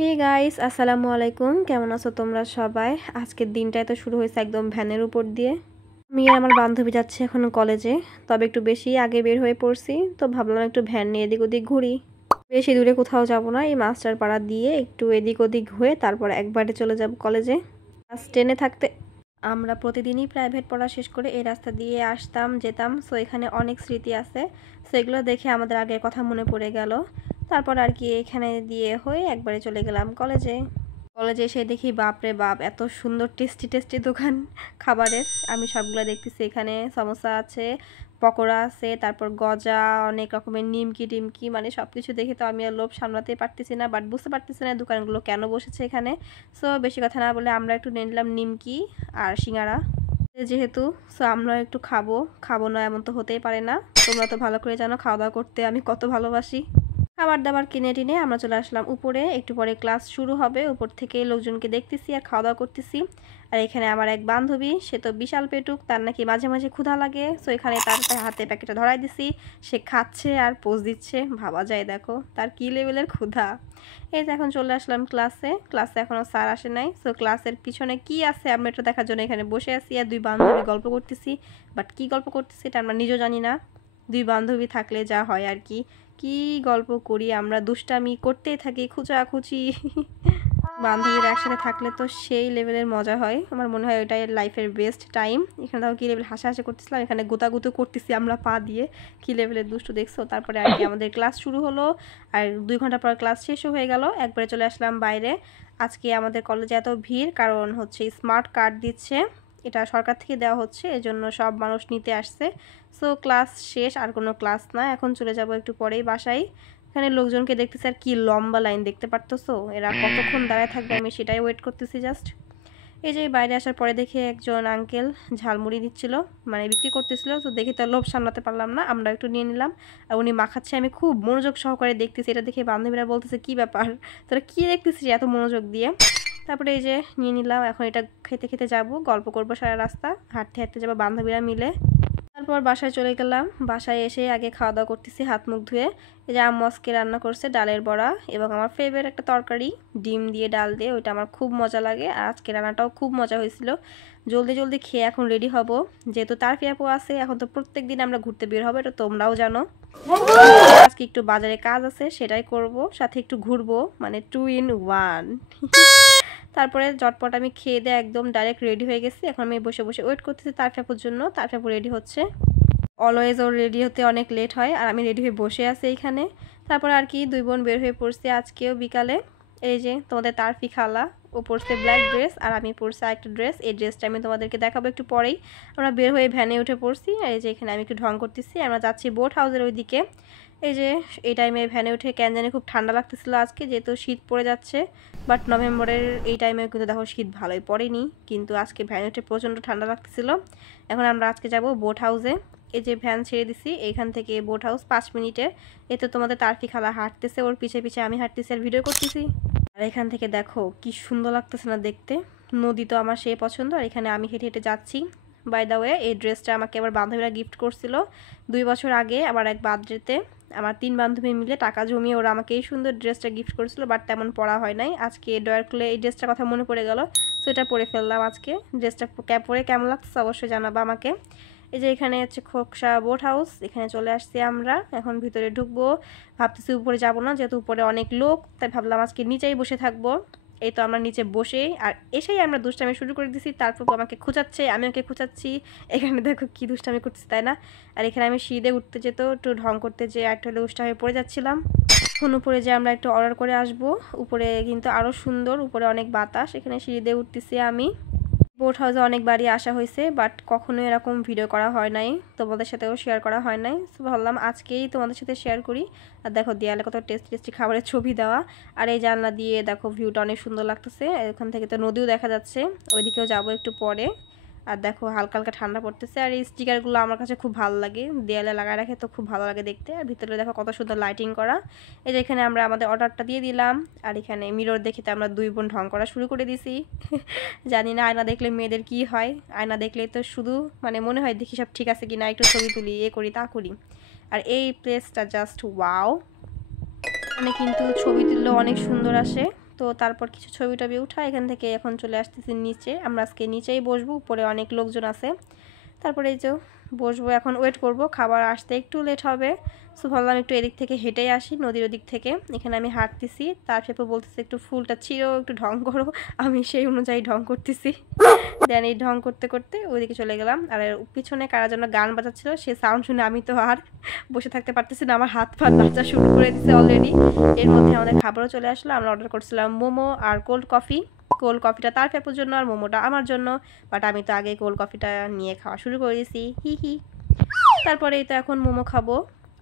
Hey guys, আসসালামু আলাইকুম। কেমন আছো তোমরা সবাই? আজকের দিনটাই তো শুরু হয়েছে একদম ভ্যানের উপর দিয়ে। আমি আর আমার বান্ধবী যাচ্ছি এখন কলেজে, তবে একটু বেশি আগে বের হয়ে পড়ছি, তো ভাবলাম একটু ভ্যান নিয়ে এদিক ওদিক ঘুরি। বেশি দূরে কোথাও যাব না, এই মাস্টার পাড়া দিয়ে একটু এদিক ওদিক হয়ে তারপর একবারে চলে যাব কলেজে। ক্লাস 10-এ থাকতে আমরা প্রতিদিনই প্রাইভেট পড়া শেষ করে এই রাস্তা দিয়ে আসতাম যেতাম, সো এখানে অনেক স্মৃতি আছে। সো এগুলো দেখে আমাদের আগের কথা মনে পড়ে গেল। তারপর আর কি এখানে দিয়ে হয়ে একবারে চলে গেলাম কলেজে। কলেজে এসে দেখি বাপরে বাপ, এত সুন্দর টেস্টি টেস্টি দোকান খাবারের। আমি সবগুলো দেখতেছি, এখানে সমোসা আছে, পকোড়া আছে, তারপর গজা, অনেক রকমের নিমকি টিমকি, মানে সব কিছু দেখে তো আমি আর লোভ সামলাতে পারতেছি না, বাট বুঝতে পারতেছি না দোকানগুলো কেন বসেছে এখানে। সো বেশি কথা না বলে আমরা একটু নিয়ে নিলাম নিমকি আর সিঙ্গারা যেহেতু। সো আমরা একটু খাবো খাবো না এমন তো হতেই পারে না। তোমরা তো ভালো করে জানো খাওয়া দাওয়া করতে আমি কত ভালোবাসি। খাবার দাবার কিনে টিনে আমরা চলে আসলাম উপরে। একটু পরে ক্লাস শুরু হবে, উপর থেকে লোকজনকে দেখতেছি আর খাওয়া দাওয়া করতেছি। আর এখানে আমার এক বান্ধবী, সে তো বিশাল পেটুক, তার নাকি মাঝে মাঝে ক্ষুধা লাগে। সো এখানে তার হাতে প্যাকেটটা ধরাই দিছি, সে খাচ্ছে আর পোজ দিচ্ছে। ভাবা যায় দেখো তার কি লেভেলের ক্ষুধা। এই যে এখন চলে আসলাম ক্লাসে। ক্লাসে এখনও স্যার আসে নাই, সো ক্লাসের পিছনে কি আছে আমরা এটা দেখার জন্য এখানে বসে আছি আর দুই বান্ধবী গল্প করতেছি। বাট কি গল্প করতেছি এটা আমরা নিজেও জানি না। দুই বান্ধবী থাকলে যা হয় আর কি, কি গল্প করি আমরা, দুষ্টামি করতেই থাকি, খুচাখুচি। বান্ধবীরা একসাথে থাকলে তো সেই লেভেলের মজা হয়, আমার মনে হয় ওইটাই লাইফের বেস্ট টাইম। এখানে তাও কি লেভেল হাসাহাসি করতেছিলাম, এখানে গোতাগুতো করতেছি আমরা পা দিয়ে, কি লেভেলের দুষ্টু দেখছো। তারপরে আর কি আমাদের ক্লাস শুরু হলো, আর 2 ঘন্টা পর ক্লাস শেষও হয়ে গেল, একবারে চলে আসলাম বাইরে। আজকে আমাদের কলেজে এত ভিড় কারণ হচ্ছে স্মার্ট কার্ড দিচ্ছে, এটা সরকার থেকে দেওয়া হচ্ছে, এজন্য সব মানুষ নিতে আসছে। সো ক্লাস শেষ, আর কোনো ক্লাস না, এখন চলে যাব একটু পরেই বাসায়। এখানে লোকজনকে দেখতেছি আর কি লম্বা লাইন, দেখতে পারতেছো এরা কতক্ষণ দাঁড়ায় থাকবে, আমি সেটাই ওয়েট করতেছি জাস্ট। এই যে বাইরে আসার পরে দেখে একজন আঙ্কেল ঝালমুড়ি দিচ্ছিল, মানে বিক্রি করতেছিল, তো দেখে তো লোভ সামলাতে পারলাম না, আমরা একটু নিয়ে নিলাম। আর উনি মাখাচ্ছে, আমি খুব মনোযোগ সহকারে দেখতেছি, এটা দেখে বান্ধবীরা বলতেছে কি ব্যাপার, তোরা কি দেখতেছিস এত মনোযোগ দিয়ে। তারপরে এই যে নিয়ে নিলাম, এখন এটা খেতে খেতে যাব, গল্প করবো সারা রাস্তা, হাঁটতে হাঁটতে যাবো বান্ধবীরা মিলে। তারপর বাসায় চলে গেলাম, বাসায় এসে আগে খাওয়া দাওয়া করতেছি হাত মুখ ধুয়ে। এই যে আম্মু আজকে রান্না করছে ডালের বড়া এবং আমার ফেভারিট একটা তরকারি ডিম দিয়ে ডাল দিয়ে, ওইটা আমার খুব মজা লাগে, আর আজকে রান্নাটাও খুব মজা হয়েছিল। জলদি জলদি খেয়ে এখন রেডি হব, যেহেতু তারফি আপু আছে, এখন তো প্রত্যেক দিন আমরা ঘুরতে বের হবো, এটা তোমরাও জানো। আজকে একটু বাজারে কাজ আছে, সেটাই করব, সাথে একটু ঘুরবো, মানে 2 in 1। তারপরে ঝটপট আমি খেয়ে দিয়ে একদম ডাইরেক্ট রেডি হয়ে গেছি, এখন আমি বসে বসে ওয়েট করতেছি তারফি আপুর জন্য। তারফি আপু রেডি হচ্ছে, অলওয়েজ ওর রেডি হতে অনেক লেট হয়, আর আমি রেডি হয়ে বসে আছি এইখানে। তারপর আর কি দুই বোন বের হয়ে পড়ছি আজকেও বিকালে। এই যে তোমাদের তারফি খালা, ও পরছে ব্ল্যাক ড্রেস আর আমি পরছি আরেকটা ড্রেস, এই ড্রেসটা আমি তোমাদেরকে দেখাবো একটু পরেই। আমরা বের হয়ে ভ্যানে উঠে পড়ছি, আর এই যে এখানে আমি একটু ঢং করতেছি, আমরা যাচ্ছি বোট হাউসের ওই দিকে। এই যে এই টাইমে ভ্যানে উঠে কেন জানি খুব ঠান্ডা লাগতেছিল আজকে, যেহেতু শীত পড়ে যাচ্ছে। বাট নভেম্বরের এই টাইমে কিন্তু দেখো শীত ভালোই পড়েনি, কিন্তু আজকে ভ্যানে উঠে প্রচণ্ড ঠান্ডা লাগতেছিল। এখন আমরা আজকে যাব বোট হাউসে। এই যে ভ্যান ছেড়ে দিছি, এইখান থেকে বোট হাউস 5 মিনিটের। এতে তোমাদের তারফি খালা হাঁটতেছে, ওর পিছে পিছে আমি হাঁটতেছি আর ভিডিও করতেছি। আর এখান থেকে দেখো কি সুন্দর লাগতেছে না দেখতে, নদী তো আমার সেই পছন্দ, আর এখানে আমি হেঁটে হেঁটে যাচ্ছি। বাই দ্য ওয়ে, এই ড্রেসটা আমাকে আবার বান্ধবীরা গিফট করছিল 2 বছর আগে, আবার এক বার্থডেতে আমার 3 বান্ধবী মিলে টাকা জমিয়ে ওরা আমাকে এই সুন্দর ড্রেসটা গিফট করেছিল, বাট তেমন পরা হয় নাই। আজকে ডয়ার খুলে এই ড্রেসটার কথা মনে পড়ে গেল, সো এটা পরে ফেললাম আজকে। ড্রেসটা পরে কেমন লাগছে অবশ্যই জানাবা আমাকে। এই যে এখানে হচ্ছে খোকসা বোট হাউস, এখানে চলে আসছি আমরা, এখন ভিতরে ঢুকবো। ভাবতেছি উপরে যাব না, যেহেতু উপরে অনেক লোক, তাই ভাবলাম আজকে নিচেই বসে থাকবো। এই তো আমরা নিচে বসে আর এসেই আমরা দুষ্টামি শুরু করে দিছি, তারপর আমাকে খুঁচাচ্ছে, আমি ওকে খুঁচাচ্ছি। এখানে দেখো কি দুষ্টামি করতেছি তাই না। আর এখানে আমি সিঁড়িতে উঠতে যেত একটু ঢং করতে, যে একটা হলে উষ্টা হয়ে পড়ে যাচ্ছিলাম। এখন উপরে যে আমরা একটু অর্ডার করে আসবো, উপরে কিন্তু আরও সুন্দর, উপরে অনেক বাতাস, এখানে সিঁড়িতে উঠতেছি আমি। বোট হাউসে অনেকবারই আসা হয়েছে, বাট কখনো এরকম ভিডিও করা হয় নাই, তোমাদের সাথেও শেয়ার করা হয় নাই, সো ভাবলাম আজকেই তোমাদের সাথে শেয়ার করি। আর দেখো দেয়ালে কত টেস্টি টেস্টি খাবারের ছবি দেওয়া, আর এই জানলা দিয়ে দেখো ভিউটা অনেক সুন্দর লাগতেছে, এখান থেকে তো নদীও দেখা যাচ্ছে, ওইদিকেও যাবো একটু পরে। আর দেখো হালকা হালকা ঠান্ডা পড়তেছে, আর এই স্টিকারগুলো আমার কাছে খুব ভালো লাগে, দেয়ালে লাগায় রাখে তো খুব ভালো লাগে দেখতে। আর ভিতরে দেখো কত সুন্দর লাইটিং করা। এই যে এখানে আমরা আমাদের অর্ডারটা দিয়ে দিলাম, আর এখানে মিরর দেখে তো আমরা দুই বোন ঢং করা শুরু করে দিছি। জানি না আয়না দেখলে মেয়েদের কি হয়, আয়না দেখলে তো শুধু মানে মনে হয় দেখি সব ঠিক আছে কিনা, একটু ছবি তুলি, এ করি তা করি। আর এই প্লেসটা জাস্ট ওয়াও, মানে কিন্তু ছবি তুললেও অনেক সুন্দর আসে। তো তারপর কিছু ছবি টবি উঠা এখান থেকে এখন চলে আসতেছি নিচে। আমরা আজকে নিচেই বসবো, উপরে অনেক লোকজন আছে। তারপরে এই যে বসবো, এখন ওয়েট করব, খাবার আসতে একটু লেট হবে। সো ভাবলাম একটু এদিক থেকে হেঁটেই আসি, নদীর ওদিক থেকে। এখানে আমি হাঁটতেছি, তার সাথে বলতেছি একটু ফুলটা ছিঁড়ো, একটু ঢং করো। আমি সেই অনুযায়ী ঢং করতেছি। দেন এই ঢং করতে করতে ওইদিকে চলে গেলাম। আর পিছনে কারা যেন গান বাজাচ্ছিল, সে সাউন্ড শুনে আমি তো আর বসে থাকতে পারতেছি না, আমার হাত পা নাচা শুরু করে দিছে অলরেডি। এর মধ্যে আমাদের খাবারও চলে আসলো। আমরা অর্ডার করছিলাম মোমো আর কোল্ড কফি। কোল্ড কফিটা তার পেপুর জন্য আর মোমোটা আমার জন্য, বাট আমি তো আগে কোল্ড কফিটা নিয়ে খাওয়া শুরু করে দিয়েছি, হি হি। তারপরে এই তো এখন মোমো খাবো।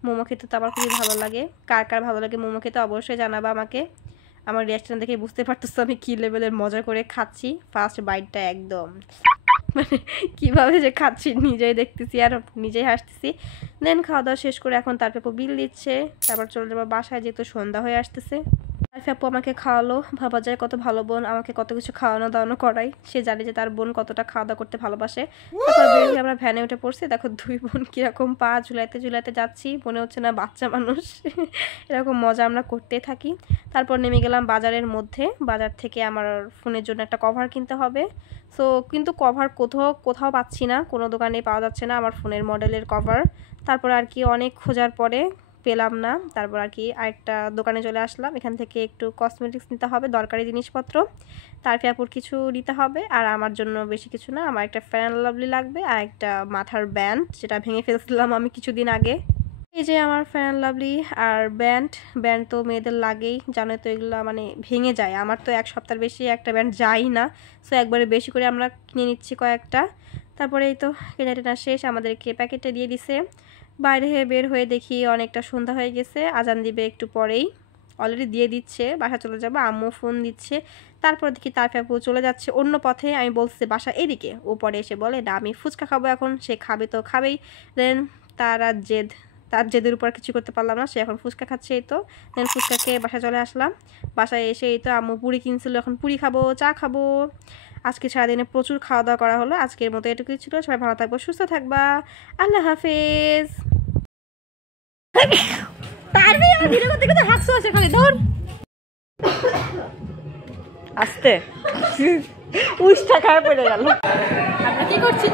মোমো খেতে তো আমার খুবই ভালো লাগে। কার কার ভালো লাগে মোমো খেতে অবশ্যই জানাবা আমাকে। আমার রিয়াকশন দেখে বুঝতে পারতেছো আমি কী লেভেলের মজা করে খাচ্ছি। ফার্স্ট বাইটটা একদম মানে কীভাবে যে খাচ্ছি নিজেই দেখতেছি আর নিজেই হাসতেছি। দেন খাওয়া দাওয়া শেষ করে এখন তার পেপু বিল দিচ্ছে। তারপর চলে যাবো বাসায়, যেহেতু সন্ধ্যা হয়ে আসতেছে। আপু আমাকে খাওয়ালো, ভাবা যায় কত ভালো বোন, আমাকে কত কিছু খাওয়ানো দাওয়ানো করাই। সে জানে যে তার বোন কতটা খাওয়া দাওয়া করতে ভালোবাসে। তারপর বেরিয়ে আমরা ভ্যানে উঠে পড়ছি। দেখো দুই বোন কীরকম পা ঝুলাইতে ঝুলাইতে যাচ্ছি, মনে হচ্ছে না বাচ্চা মানুষ। এরকম মজা আমরা করতেই থাকি। তারপর নেমে গেলাম বাজারের মধ্যে। বাজার থেকে আমার ফোনের জন্য একটা কভার কিনতে হবে। সো কিন্তু কভার কোথাও পাচ্ছি না, কোনো দোকানেই পাওয়া যাচ্ছে না আমার ফোনের মডেলের কভার। তারপর আর কি অনেক খোঁজার পরে পেলাম না। তারপর আর কি আরেকটা দোকানে চলে আসলাম। এখান থেকে একটু কসমেটিক্স নিতে হবে, দরকারি জিনিসপত্র। তার পেপুর কিছু নিতে হবে, আর আমার জন্য বেশি কিছু না, আমার একটা ফেয়ার অ্যান্ড লাভলি লাগবে আর একটা মাথার ব্যান্ড, যেটা ভেঙে ফেলছিলাম আমি কিছুদিন আগে। এই যে আমার ফেয়ার অ্যান্ড লাভলি আর ব্যান্ড তো মেয়েদের লাগেই, জানো তো এগুলো মানে ভেঙে যায়। আমার তো এক সপ্তাহের বেশি একটা ব্যান্ড যাই না, সো একবারে বেশি করে আমরা কিনে নিচ্ছি কয়েকটা। তারপরে এই তো কেনাটেনা শেষ, আমাদেরকে প্যাকেটে দিয়ে দিছে। বাইরে বের হয়ে দেখি অনেকটা সন্ধ্যা হয়ে গেছে, আজান দিবে একটু পরেই, অলরেডি দিয়ে দিচ্ছে। বাসা চলে যাবো, আম্মু ফোন দিচ্ছে। তারপর দেখি তার পেপু চলে যাচ্ছে অন্য পথে। আমি বলছি বাসা এদিকে, ও পরে এসে বলে না আমি ফুচকা খাবো এখন। সে খাবে তো খাবেই। দেন তার জেদের উপর কিছু করতে পারলাম না, সে এখন ফুচকা খাচ্ছে। এই তো দেন ফুচকা খেয়ে বাসায় চলে আসলাম। বাসায় এসে এই তো আম্মু পুরি কিনছিল, এখন পুরি খাবো, চা খাবো। আজকে সারাদিনে প্রচুর খাওয়া দাওয়া করা হলো। আজকের মতো এটুকুই ছিল। সবাই ভালো থাকবো, সুস্থ থাকবা, আল্লাহ হাফেজ। আস্তে উষ্টা খায় পড়ে গেল। আমরা কি করছি?